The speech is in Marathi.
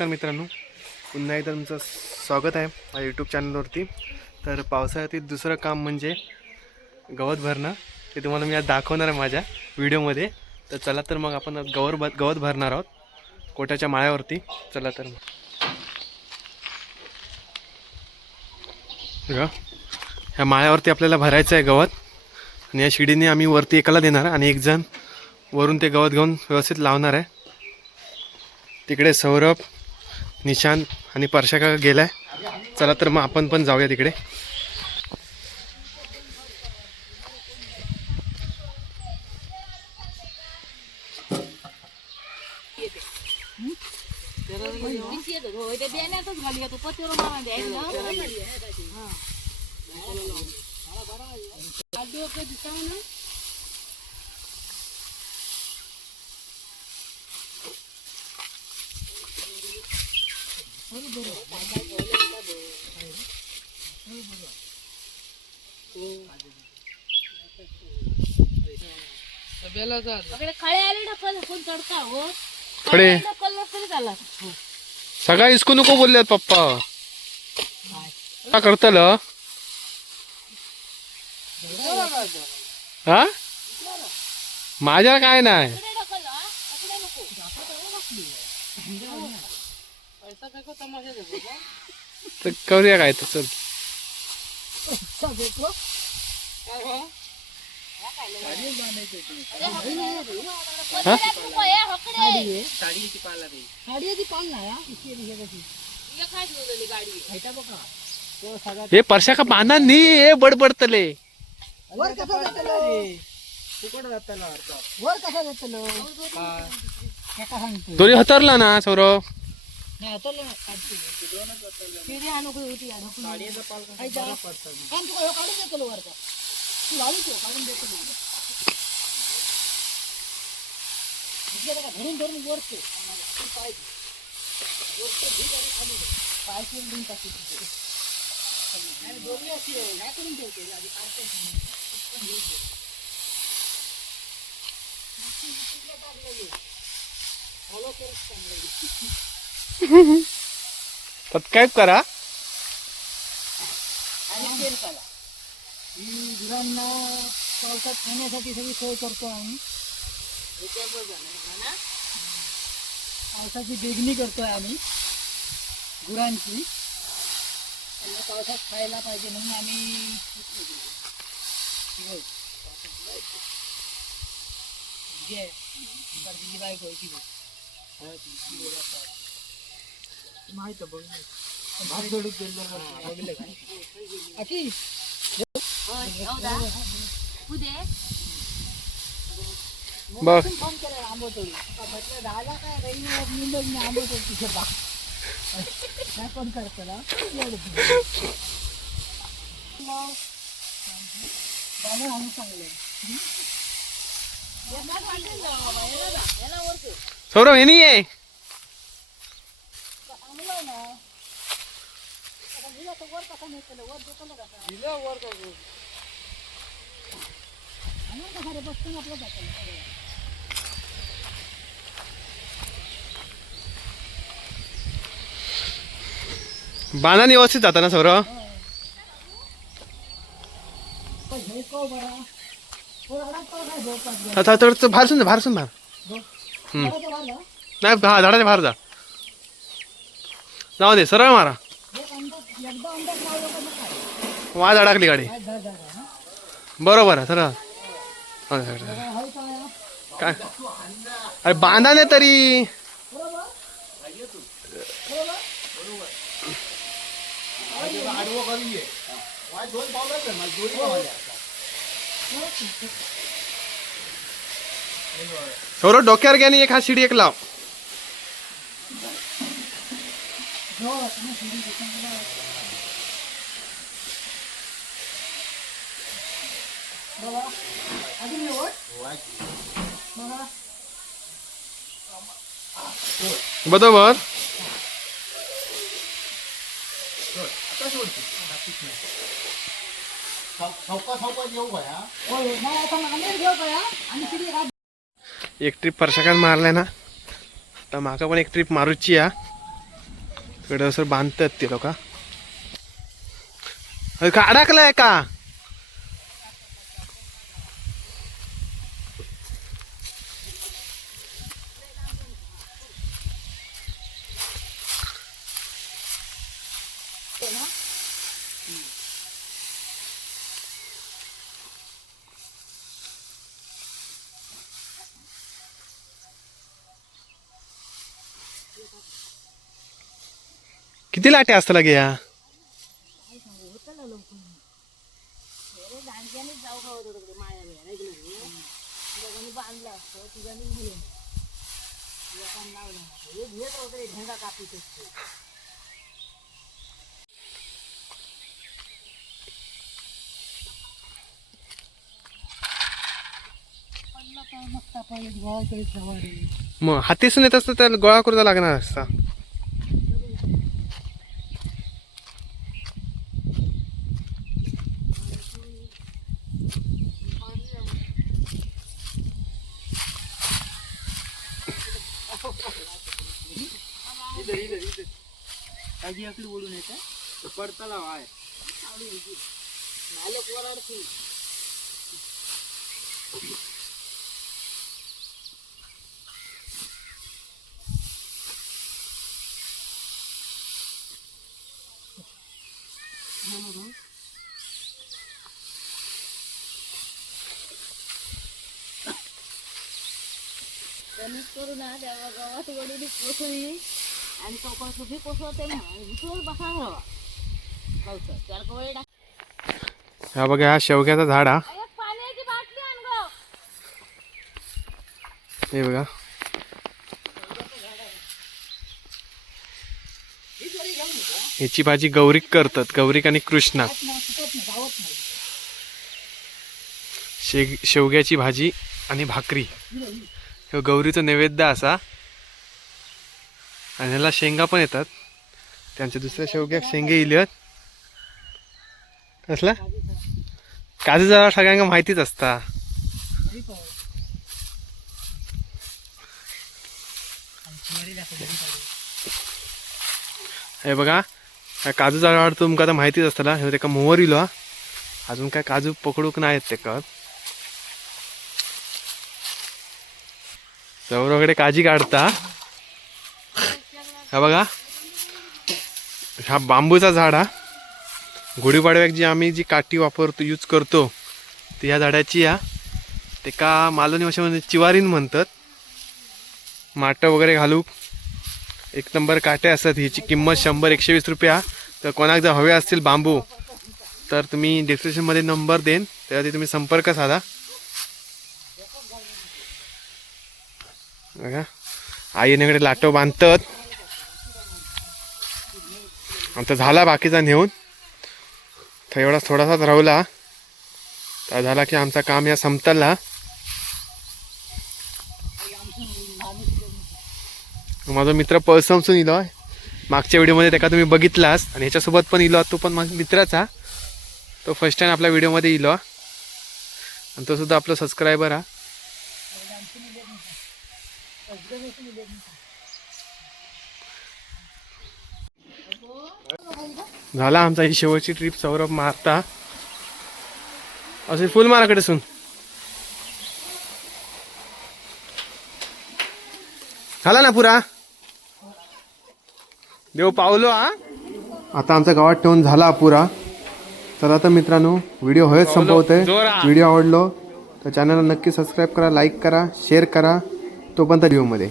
नमस्कार मित्रांनो, पुन्हा एकदा तुमचं स्वागत आहे माझ्या यूट्यूब चॅनलवरती. तर पावसाळ्यातील दुसरं काम म्हणजे गवत भरणं. ते तुम्हाला मी आज दाखवणार आहे माझ्या व्हिडिओमध्ये. तर चला तर मग आपण गवत भरणार आहोत कोट्याच्या माळ्यावरती. चला तर मग बघा, ह्या माळ्यावरती आपल्याला भरायचं आहे गवत. आणि या शिडीने आम्ही वरती एकाला देणार आणि एक जण वरून ते गवत घेऊन व्यवस्थित लावणार आहे. तिकडे सौरभ, निशांत आणि परशा का गेलाय. चला तर मग आपण पण जाऊया तिकडे. खडे सगळा इसकू नको बोलल्यात पप्पा. का करतल हा? माझ्या काय नाही तर करूया काय तर. चल हे परशा का बांधा नी हे बडबडतले दोरी हतरला ना सौरव. सबस्क्राईब करा. गुरांना पावसात खाण्यासाठी सगळी सोय करतो आम्ही. पावसाची बेगणी करतोय आम्ही गुरांची. त्यांना पावसात खायला पाहिजे म्हणून आम्ही माहित बघ भात जोडून बघ फोन केला आंबोतोडी म्हटलं झाला काय रविवार आंबोतोडी तिथे बा काय पण करतो सौरव हे नाही आहे. बाणाने व्यवस्थित जाता ना सौरव. भारसून भारसून भार. नाही हा झाडाच्या बाहेर जा. जाऊ दे सरळ मारा. वाज अडकली गाडी. बरोबर आहे सरळ. काय अरे बांधा नाही तरी. सौरव डोक्यावर घ्या आणि एक हा शिडी एक लाव. बरोबर. एक ट्रिप परशकान मारलाय ना, तर माका पण एक ट्रिप मारूची या. इकडे सर बांधतात ते लोक. का अडकलाय का? किती लाटे असतं लागे या? मग हातीसून येत असतं तर गोळा करूचा लागणार असता. बोलून येत पडताला वाय मालक वराडती. करू ना तेव्हा गावात वडील कोसळी आणि चौकात सुधी कोसळते ना विठूर बसा हवा पावसात त्याला कवळे टाक. हा बघा, हा शेवग्याचा झाड हा. पाण्याची बाटली आण गो. हे बघा, ह्याची भाजी गौरीक करतात, गौरीक आणि कृष्णा. शेवग्याची भाजी आणि भाकरी हे गौरीचं नैवेद्य असा. आणि ह्याला शेंगा पण येतात. त्यांच्या दुसऱ्या शेवग्या शेंगे इल्यात. कसला काजू जरा सगळ्यांना माहितीच असता. हे बघा, काजू झाड तुमका आता माहितीच असताना. हे तेका मोहर इलो. अजून काय काजू पकडूक नाही आहेत तेका. सौरकडे काजी काढता. हा बघा, हा बांबूचा झाड हा. गुढीपाडव्याक जी काठी वापरतो यूज करतो ती ह्या झाडाची हा. ते का मालवणी भाषेमध्ये चिवारीन म्हणतात. माठ वगैरे घालू एक नंबर काटे असतात. ह्याची किंमत 100-120 रुपया. तर कोणाक जर हवे असतील बांबू तर तुम्ही डिस्क्रिप्शनमध्ये नंबर देईन, त्यावरती तुम्ही संपर्क साधा. बघा, आईनेकडे लाटो बांधतात. आता झाला बाकीचा नेऊन, तर एवढा थोडासाच राहुला. तर झाला की आमचा काम या संपतला. माझा मित्र पळसमसून इलो. मागच्या व्हिडिओमध्ये त्याका तुम्ही बघितलास. आणि ह्याच्यासोबत पण इलो, तो पण माझा मित्राचा. तो फर्स्ट टाइम आपल्या व्हिडिओमध्ये इलो. आणि तो सुद्धा आपला सबस्क्रायबर हा. झाला आमचा ही शेवटची ट्रिप. सौरभ मारता असे फुल माराकडे सून झाला ना पुरा. देव पावलो हा. आता आमच्या गावात ठेवून झाला पुरा. चला तर मित्रांनो, व्हिडिओ होयच संपवतोय. व्हिडिओ आवडलो तर चॅनलला नक्की सबस्क्राईब करा, लाईक करा, शेअर करा. तो पण तर व्हिडिओमध्ये